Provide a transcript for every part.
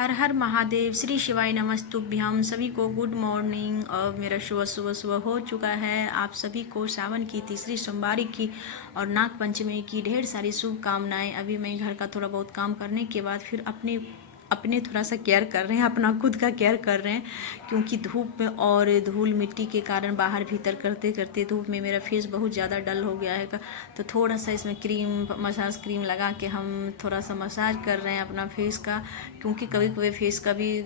हर हर महादेव। श्री शिवाय नमस्तुभ्यम। सभी को गुड मॉर्निंग। और मेरा सुबह सुबह सुबह हो चुका है। आप सभी को सावन की तीसरी सोमवारी की और नाग पंचमी की ढेर सारी शुभकामनाएं। अभी मैं घर का थोड़ा बहुत काम करने के बाद फिर अपने अपने थोड़ा सा केयर कर रहे हैं, अपना खुद का केयर कर रहे हैं, क्योंकि धूप में और धूल मिट्टी के कारण बाहर भीतर करते करते धूप में मेरा फेस बहुत ज़्यादा डल हो गया है। तो थोड़ा सा इसमें क्रीम, मसाज क्रीम लगा के हम थोड़ा सा मसाज कर रहे हैं अपना फेस का, क्योंकि कभी कभी फेस का भी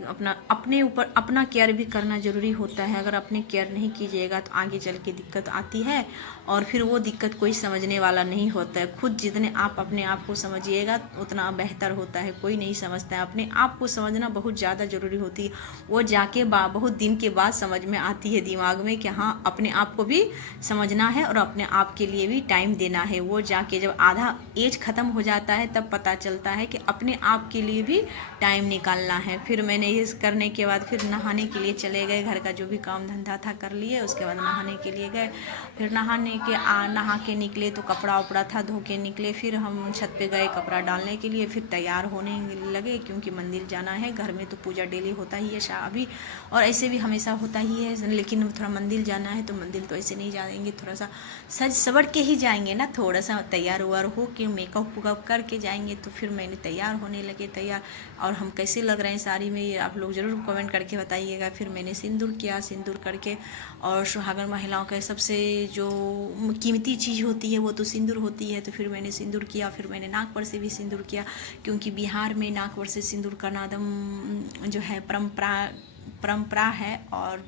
अपने ऊपर अपना केयर भी करना ज़रूरी होता है। अगर अपने केयर नहीं कीजिएगा तो आगे चल के दिक्कत आती है, और फिर वो दिक्कत कोई समझने वाला नहीं होता है। खुद जितने आप अपने आप को समझिएगा उतना बेहतर होता है। कोई नहीं समझता है। अपने आप को समझना बहुत ज़्यादा ज़रूरी होती है। वो जाके बहुत दिन के बाद समझ में आती है दिमाग में कि हाँ, अपने आप को भी समझना है और अपने आप के लिए भी टाइम देना है। वो जाके जब आधा एज ख़त्म हो जाता है तब पता चलता है कि अपने आप के लिए भी टाइम निकालना है। फिर मैंने ये करने के बाद फिर नहाने के लिए चले गए। घर का जो भी काम धंधा था कर लिए, उसके बाद नहाने के लिए गए। फिर नहा के निकले तो कपड़ा उपड़ा था, धो के निकले। फिर हम छत पे गए कपड़ा डालने के लिए। फिर तैयार होने लगे, क्योंकि मंदिर जाना है। घर में तो पूजा डेली होता ही है अभी, और ऐसे भी हमेशा होता ही है, लेकिन थोड़ा मंदिर जाना है तो मंदिर तो ऐसे नहीं जाएंगे, थोड़ा सा सज सवर के ही जाएंगे ना। थोड़ा सा तैयार व्यार हो के मेकअप वेकअप करके जाएंगे। तो फिर मैंने तैयार होने लगे तैयार। और हम कैसे लग रहे हैं साड़ी में, ये आप लोग ज़रूर कमेंट करके बताइएगा। फिर मैंने सिंदूर किया, सिंदूर करके, और सुहागन महिलाओं का सबसे जो कीमती चीज़ होती है वो तो सिंदूर होती है। तो फिर मैंने सिंदूर किया। फिर मैंने नाक पर से भी सिंदूर किया, क्योंकि बिहार में नाक पर से सिंदूर करना एकदम जो है परंपरा है, और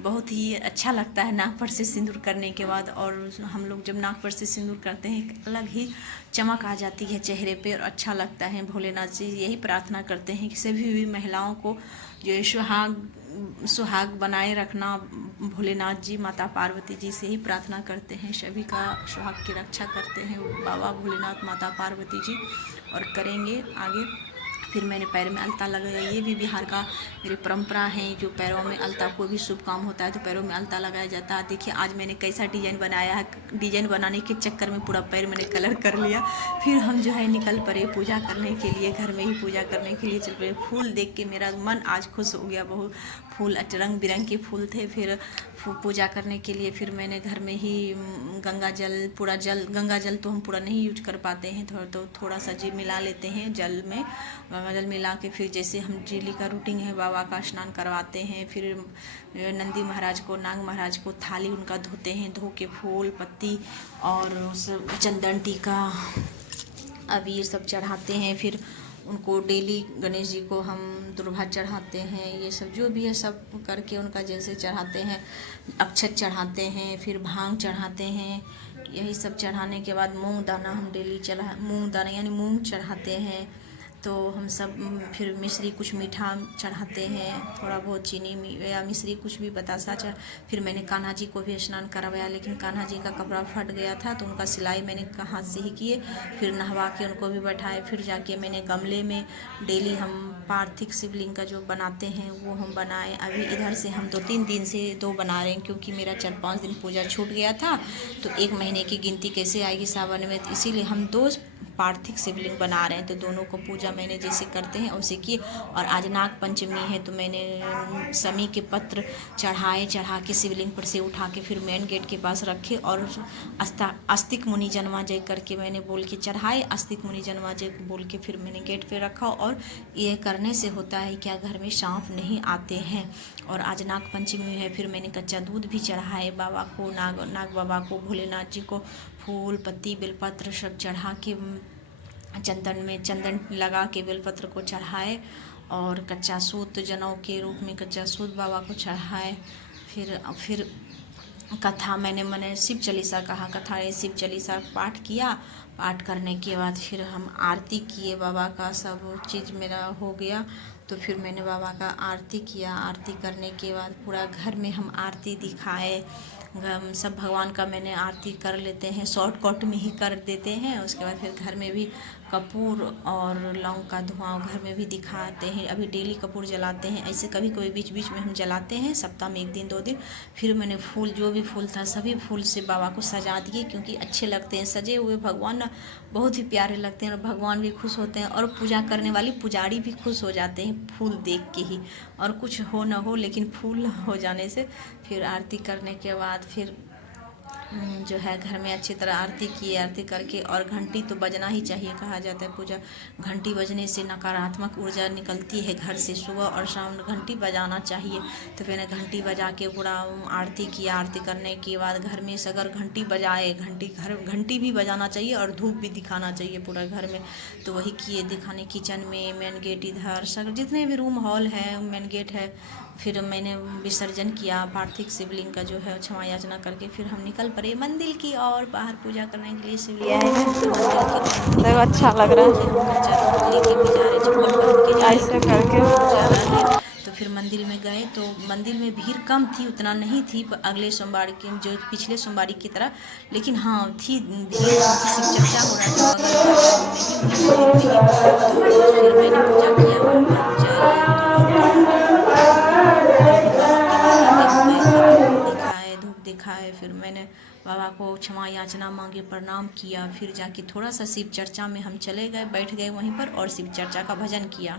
बहुत ही अच्छा लगता है नाक पर से सिंदूर करने के बाद। और हम लोग जब नाक पर से सिंदूर करते हैं एक अलग ही चमक आ जाती है चेहरे पे, और अच्छा लगता है। भोलेनाथ जी यही प्रार्थना करते हैं कि सभी भी महिलाओं को जो है सुहाग बनाए रखना। भोलेनाथ जी, माता पार्वती जी से ही प्रार्थना करते हैं, सभी का सुहाग की रक्षा करते हैं बाबा भोलेनाथ, माता पार्वती जी, और करेंगे आगे। फिर मैंने पैर में अलता लगाया। ये भी बिहार का मेरी परंपरा है, जो पैरों में अलता, कोई भी शुभ काम होता है तो पैरों में अलता लगाया जाता है। देखिए आज मैंने कैसा डिजाइन बनाया है। डिजाइन बनाने के चक्कर में पूरा पैर मैंने कलर कर लिया। फिर हम जो है निकल पड़े पूजा करने के लिए, घर में ही पूजा करने के लिए चल पड़े। फूल देख के मेरा मन आज खुश हो गया। बहुत फूल, रंग बिरंग के फूल थे। फिर पूजा करने के लिए फिर मैंने घर में ही गंगा जल तो हम पूरा नहीं यूज कर पाते हैं, थोड़ा सा जी मिला लेते हैं जल में। गंगा जल मिला के फिर जैसे हम डेली का रूटीन है, बाबा का स्नान करवाते हैं। फिर नंदी महाराज को, नाग महाराज को थाली उनका धोते हैं, धो के फूल पत्ती और चंदन टीका अबीर सब चढ़ाते हैं। फिर उनको डेली गणेश जी को हम दुर्भा चढ़ाते हैं। ये सब जो भी है सब करके उनका जैसे चढ़ाते हैं, अक्षत चढ़ाते हैं, फिर भांग चढ़ाते हैं। यही सब चढ़ाने के बाद मूंग दाना हम डेली मूंग दाना यानी मूंग चढ़ाते हैं। तो हम सब फिर मिश्री कुछ मीठा चढ़ाते हैं, थोड़ा बहुत चीनी या मिश्री कुछ भी बतासा फिर मैंने कान्हा जी को भी स्नान करवाया, लेकिन कान्हा जी का कपड़ा फट गया था तो उनका सिलाई मैंने हाथ से ही किए। फिर नहवा के उनको भी बैठाए। फिर जाके मैंने गमले में डेली हम पार्थिव शिवलिंग का जो बनाते हैं वो हम बनाए। अभी इधर से हम 2-3 दिन से 2 बना रहे हैं, क्योंकि मेरा 4-5 दिन पूजा छूट गया था। तो 1 महीने की गिनती कैसे आएगी सावन में, तो इसीलिए हम 2 पार्थिव शिवलिंग बना रहे हैं। तो दोनों को पूजा मैंने जैसे करते हैं वैसे किए। और आज नाग पंचमी है तो मैंने समी के पत्र चढ़ा के शिवलिंग पर से उठा के फिर मेन गेट के पास रखे, और आस्तिक मुनि जन्मा जय करके मैंने बोल के चढ़ाए। आस्तिक मुनि जन्मा जय बोल के फिर मैंने गेट पे रखा। और ये करने से होता है क्या, घर में सांप नहीं आते हैं। और आज नाग पंचमी है, फिर मैंने कच्चा दूध भी चढ़ाए बाबा को, नाग बाबा को, भोलेनाथ जी को। फूल पत्ती बेलपत्र सब चढ़ा के चंदन लगा के बेलपत्र को चढ़ाए, और कच्चा सूत जनेऊ के रूप में कच्चा सूत बाबा को चढ़ाए। फिर कथा मैंने शिव चालीसा कहा, शिव चालीसा पाठ किया। पाठ करने के बाद फिर हम आरती किए बाबा का, सब चीज़ मेरा हो गया। तो फिर मैंने बाबा का आरती किया। आरती करने के बाद पूरा घर में हम आरती दिखाए। सब भगवान का मैंने आरती कर लेते हैं, शॉर्टकट में ही कर देते हैं। उसके बाद फिर घर में भी कपूर और लौंग का धुआं घर में भी दिखाते हैं। अभी डेली कपूर जलाते हैं, ऐसे कभी कभी बीच बीच में हम जलाते हैं, सप्ताह में 1 दिन 2 दिन। फिर मैंने फूल, जो भी फूल था सभी फूल से बाबा को सजा दिए, क्योंकि अच्छे लगते हैं सजे हुए भगवान। ना बहुत ही प्यारे लगते हैं और भगवान भी खुश होते हैं और पूजा करने वाली पुजारी भी खुश हो जाते हैं फूल देख के ही। और कुछ हो ना हो लेकिन फूल हो जाने से फिर आरती करने के बाद फिर जो है घर में अच्छी तरह आरती किए, आरती करके और घंटी तो बजना ही चाहिए। कहा जाता है पूजा घंटी बजने से नकारात्मक ऊर्जा निकलती है घर से, सुबह और शाम घंटी बजाना चाहिए। तो मैंने घंटी बजा के पूरा आरती किया। आरती करने के बाद घर में अगर घंटी बजाए, घंटी भी बजाना चाहिए और धूप भी दिखाना चाहिए पूरा घर में। तो वही किए दिखाने, किचन में, मेन गेट इधर सगर जितने भी रूम हॉल है, मेन गेट है। फिर मैंने विसर्जन किया पार्थिव शिवलिंग का जो है क्षमा याचना करके फिर हम निकल पड़े मंदिर की और बाहर पूजा करने के लिए शिवलिंग देखो अच्छा लग रहा है लेके भी जा रहे, चप्पल पहन के जा रहे ऐसे क्योंकि करके। बहुत ज़्यादा है। तो फिर मंदिर में गए तो मंदिर में भीड़ कम थी, उतना नहीं थी अगले सोमवार के जो पिछले सोमवार की तरह, लेकिन हाँ थी भीड़, शिव चर्चा हो रहा था बगल बाजार में ही वही मंदिर में ही। तो फिर मैंने पूजा किया वहाँ पर धूप दिखाए। फिर मैंने बाबा को क्षमा याचना मांगे, प्रणाम किया। फिर जाके थोड़ा सा शिव चर्चा में हम चले गए, बैठ गए वहीं पर और शिव चर्चा का भजन किया।